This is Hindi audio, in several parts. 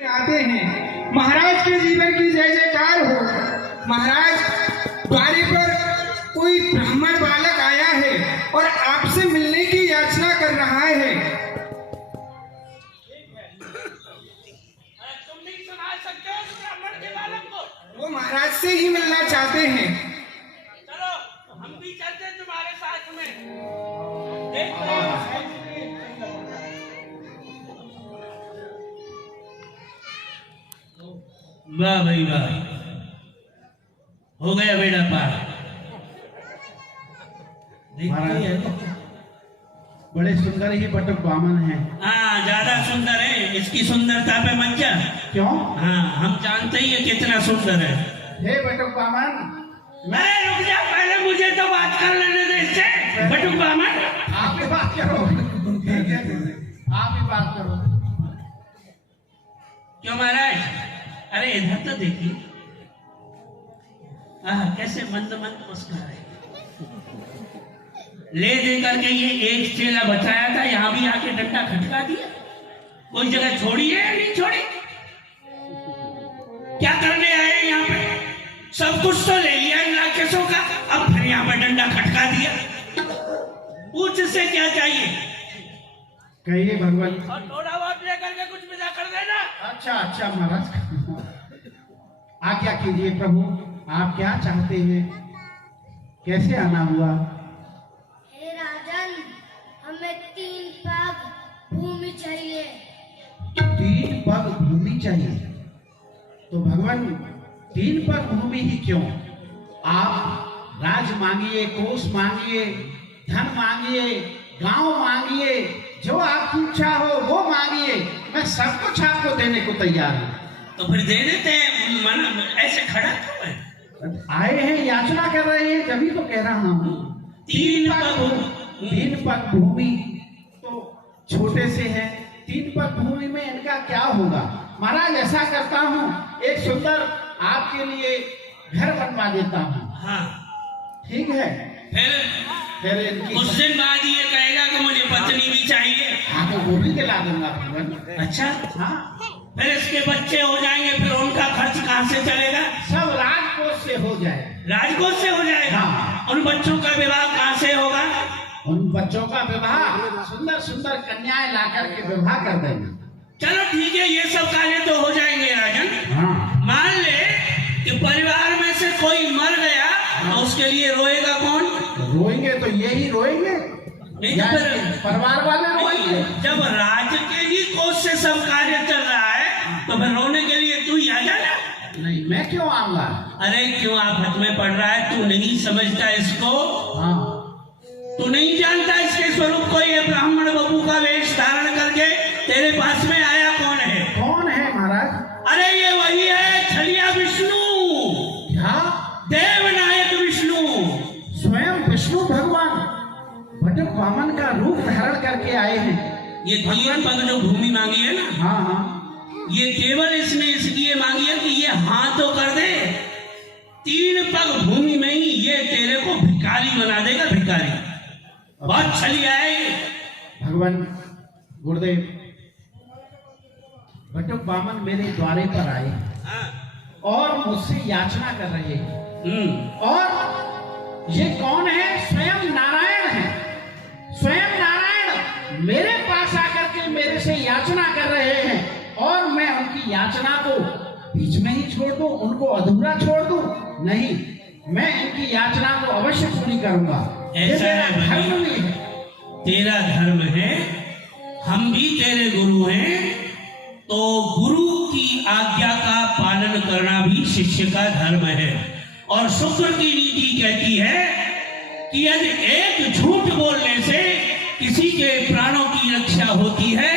आते हैं। महाराज के जीवन की जय जयकार हो। महाराज, द्वारे पर कोई ब्राह्मण बालक आया है और आपसे मिलने की याचना कर रहा है। तुम नहीं सुना सकते हो उस ब्राह्मण के बालक को? वो महाराज से ही मिलना चाहते हैं। चलो हम भी चलते हैं तुम्हारे साथ में। देखते हैं। वाह भाई वाह, हो गया बेड़ा पार। बड़े सुंदर ही बटुक बामन हैं। हाँ, ज्यादा सुंदर है, इसकी सुंदरता पे मत जा। क्यों? हाँ, हम जानते ही है कितना सुंदर है। हे बटुक बामन, मैं रुक जा, पहले मुझे तो बात कर लेने दे इससे। बटुक बामन, आप ही बात करो। ठीक है, आप ही बात करो। क्यों महाराज? अरे इधर तो देखिए, कैसे मंद मंद मुस्कुरा रहे। ले दे करके ये एक चेला बचाया था, यहाँ भी आके डंडा खटका दिया। कोई जगह छोड़ी है या नहीं छोड़ी? क्या करने आए यहाँ पे? सब कुछ तो ले लिया इन राक्षसों का, अब फिर यहाँ पे डंडा खटका दिया। पूछ से क्या चाहिए? कहिए भगवान। और थोड़ा बहुत लेकर के कुछ विदा कर देना। अच्छा अच्छा महाराज, आज्ञा कीजिए प्रभु, आप क्या चाहते हैं? कैसे आना हुआ? हे राजन, हमें 3 पग भूमि चाहिए। 3 पग भूमि चाहिए? तो भगवान 3 पग भूमि ही क्यों? आप राज मांगिए, कोष मांगिए, धन मांगिए, गांव मांगिए, जो आपकी इच्छा हो वो मांगिए, मैं सब कुछ आपको देने को तैयार हूँ। तो फिर दे देते हैं। मन ऐसे खड़ा क्यों है? आए हैं, याचना कर रहे हैं, तभी तो कह रहा हूँ। 3 पग भूमि तो छोटे से है, 3 पग भूमि में इनका क्या होगा? महाराज, ऐसा करता हूँ, एक सुंदर आपके लिए घर बनवा देता हूँ। हाँ, ठीक है? फिर इनकी कुछ दिन बाद ये कहेगा कि मुझे पत्नी भी चाहिए। हाँ, तो वो भी दिला दूंगा भगवान। अच्छा, हाँ, फिर इसके बच्चे हो जाएंगे, फिर उनका खर्च कहाँ से चलेगा? सब राजकोष से हो जाए। राजकोष से हो जाएगा। हाँ। उन बच्चों का विवाह कहाँ से होगा? उन बच्चों का विवाह सुंदर सुंदर कन्याएं लाकर के विवाह कर देंगे। चलो ठीक है, ये सब कार्य तो हो जाएंगे राजन। हाँ। मान ले कि परिवार में से कोई मर गया, तो उसके लिए रोएगा कौन? रोएंगे तो यही रोएंगे, नहीं या तो फिर परिवार वाले रोएंगे। जब राज के ही कोष से सब कार्य चल रहा है, तो फिर रोने के लिए तू ही आ जाना। नहीं, मैं क्यों आऊंगा? अरे क्यों आफत में पड़ रहा है? तू नहीं समझता इसको? हाँ। तू नहीं जानता इसके स्वरूप को? ये ब्राह्मण बबू का वेश धारण करके तेरे पास में आया कौन है? कौन है महाराज? अरे ये वही है, छलिया विष्णु। क्या? देवनायक विष्णु, स्वयं विष्णु भगवान बटुक वामन का रूप धारण करके आए हैं। ये 3 पग जो भूमि मांगी है ना, हाँ हाँ, ये केवल इसने इसलिए मांगी है कि ये हाँ तो कर दे। 3 पग भूमि में ही ये तेरे को भिखारी बना देगा, भिखारी। बहुत छलिया है ये। भगवान गुरुदेव, बटुक वामन मेरे द्वारे पर आए हाँ। और मुझसे याचना कर रहे हैं। और ये कौन है? स्वयं नारायण है। स्वयं नारायण मेरे पास आकर के मेरे से याचना कर रहे हैं, और मैं उनकी याचना को बीच में ही छोड़ दूं, उनको अधूरा छोड़ दूं? नहीं, मैं इनकी याचना को अवश्य पूरी करूंगा। ऐसा है भाई, धर्म भी है। तेरा धर्म है, हम भी तेरे गुरु हैं, तो गुरु की आज्ञा का पालन करना भी शिष्य का धर्म है। और शुक्र की नीति कहती है कि यदि एक झूठ बोलने से किसी के प्राणों की रक्षा होती है,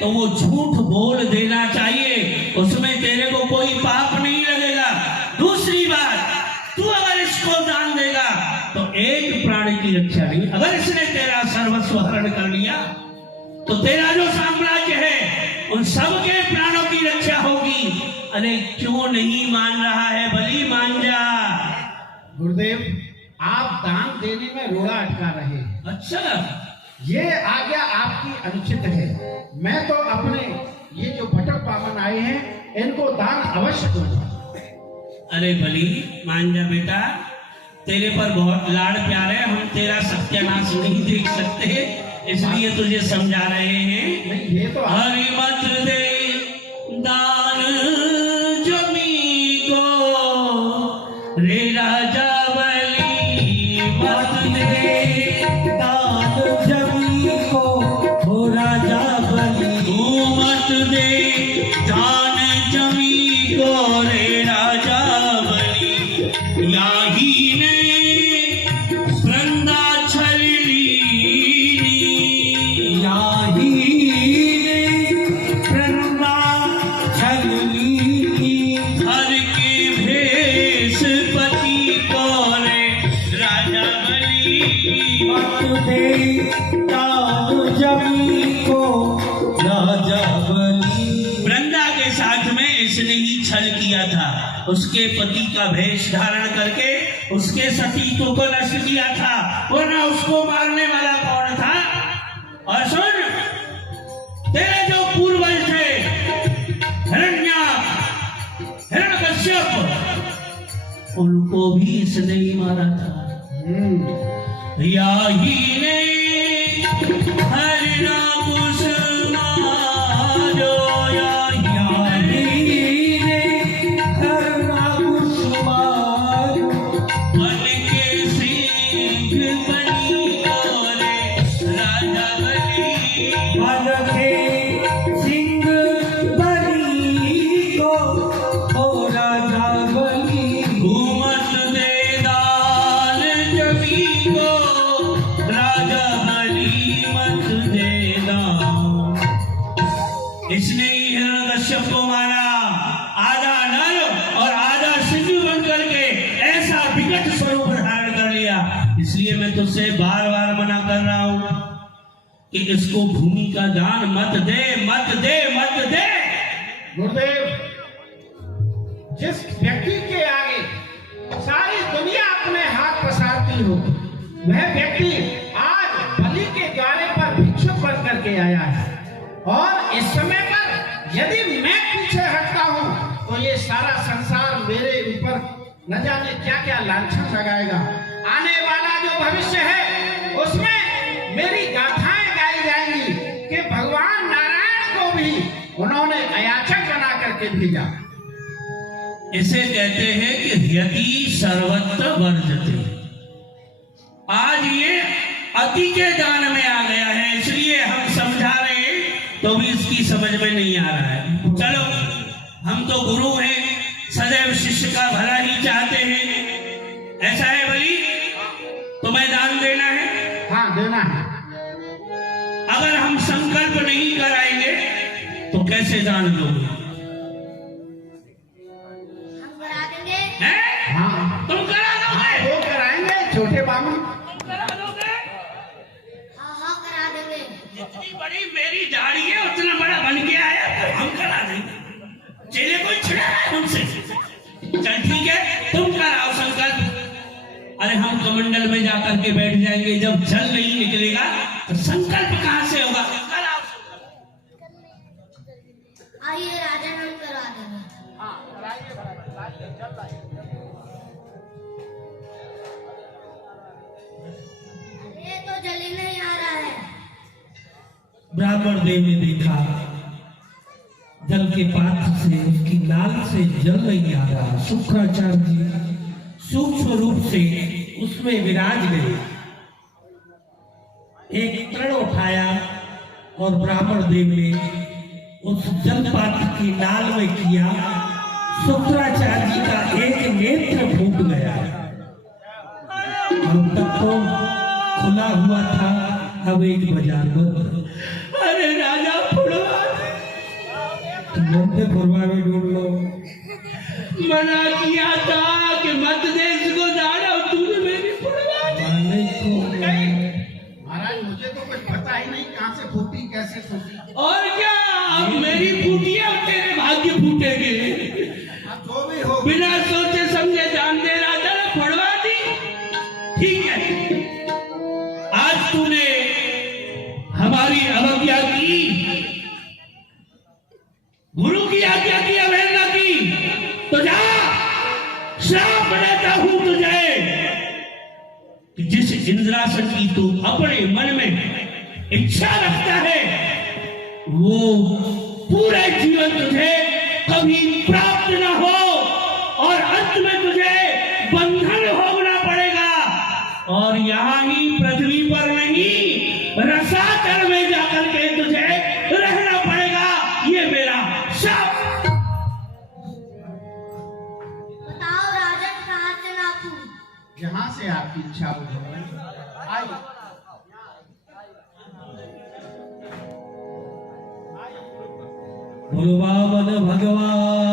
तो वो झूठ बोल देना चाहिए, उसमें तेरे को कोई पाप नहीं लगेगा। दूसरी बात, तू अगर इसको दान देगा तो एक प्राणी की रक्षा नहीं, अगर इसने तेरा सर्वस्व हरण कर लिया तो तेरा जो साम्राज्य है उन सबके प्राणों की रक्षा होगी। अरे क्यों नहीं मान रहा है? बलि मान जा। गुरुदेव, आप दान देने में रोड़ा अटका रहे हैं। अच्छा, ये आज्ञा आपकी अनुचित है। मैं तो अपने ये जो भटक बामन आए हैं इनको दान अवश्य दूंगा। अरे भली मान जा बेटा, तेरे पर बहुत लाड़ प्यार है, हम तेरा सत्यानाश नहीं देख सकते, इसलिए तुझे समझा रहे हैं। नहीं ये तो हरि मत दे दान जमी को रे राजा बली, मत दे दान जमी को हो राजा बली, तू मत दे दान जमी को रे राजा बली, याही ने वृंदा छली, याही ने वृंदा छली, हर के भेष पति को रे राजा बली, मत दे दान जमी को राजा बली। वृंदा के साथ में इसने ही छल किया था, उसके पति का भेष धारण करके उसके सतीत्व को नष्ट किया था, वरना उसको मारने वाला कौन था। और सुन, तेरे जो पूर्वज थे हिरण्यकश्यप, उनको भी इसने ही मारा था। याही ने हरिणा कुसुमारो, याही ने हरिणा कुसुमारो, मन के सिंह बनी गोरे राजा बली, मन के सिंह बनी को ओ राजा बली, घूमत दे दान जमी को राजा बली, मत दे दान। इसने ही हिरण्यकश्यप को मारा, आधा नर और आधा सिंधु बन करके ऐसा विकट स्वरूप धारण कर लिया। इसलिए मैं तुझसे बार बार मना कर रहा हूं कि इसको भूमि का दान मत दे, मत दे, मत दे। गुरुदेव, जिस व्यक्ति के आगे सारी दुनिया अपने हाथ पसारती हो, वह व्यक्ति आज बलि के द्वारे पर भिक्षुक बन करके आया है, और इस समय पर यदि मैं पीछे हटता हूं तो ये सारा संसार मेरे ऊपर न जाने क्या क्या लांछन लगाएगा। आने वाला जो भविष्य है उसमें मेरी गाथाएं गाई जाएंगी कि भगवान नारायण को भी उन्होंने अयाचक बना करके भेजा। इसे कहते हैं कि यति सर्वत्र वर्जते। आज ये अति के दान में आ गया है, इसलिए हम समझा रहे हैं तो भी इसकी समझ में नहीं आ रहा है। चलो, हम तो गुरु हैं, सदैव शिष्य का भला ही चाहते हैं। ऐसा है बली, तुम्हें दान देना है? हाँ, देना है। अगर हम संकल्प नहीं कराएंगे तो कैसे दान दोगे? हम करा देंगे। हैं? हाँ, तुम करा दोगे? वो कराएंगे छोटे बामन। तुम करा दोगे? हाँ हाँ करा देंगे। जितनी बड़ी मेरी दाढ़ी है उतना बड़ा बन के आया तो हम करा देंगे। चेले कोई छिड़ा है हमसे? चल ठीक है, तुम कराओ संकल्प। अरे हम कमंडल में जाकर के बैठ जाएंगे, जब जल नहीं निकलेगा तो संकल्प कहां से होगा? कराओ संकल्प। आइए राजन, हम करा देंगे। ये तो जल ही नहीं आ रहा है। ब्राह्मण देव ने देखा जल के पात्र से, उसकी नाल से जल नहीं आ रहा। शुक्राचार्य जी सूक्ष्म रूप से उसमें विराज गए, एक तृण उठाया और ब्राह्मण देव ने उस जल पात्र की नाल में किया। शुक्राचार्य जी का एक नेत्र फूट गया। अब तक तो खुला हुआ था, अब एक बाजार बंद। अरे राजा फुड़वा, तुम फुड़वा में ढूंढ लो। मना किया था कि मत दे इसको दान, और तूने मेरी फुड़वा दी। महाराज, मुझे तो कुछ पता ही नहीं कहां से फूटी, कैसे फूटी। और क्या, अब मेरी फूटी है, अब तेरे भाग्य फूटेंगे। अब जो भी हो, बिना सोचे समझे दान दे रहा था ना, फुड़वा दी। ठीक है, आज तूने हमारी अवज्ञा की, श्राप देता हूं तुझे कि जिस इंद्रासन की तू अपने मन में इच्छा रखता है वो पूरे जीवन तुझे कभी प्राप्त न हो और अंत में तुझे बंधन भोगना पड़ेगा और यहाँ ही पृथ्वी पर नहीं रसातल में जाकर के तुझे रहना पड़ेगा। ये मेरा शाप। बताओ राजन कहाँ से नापूं? जहां से आपकी इच्छा हो भगवान। आइए। बोलो बाबन भगवान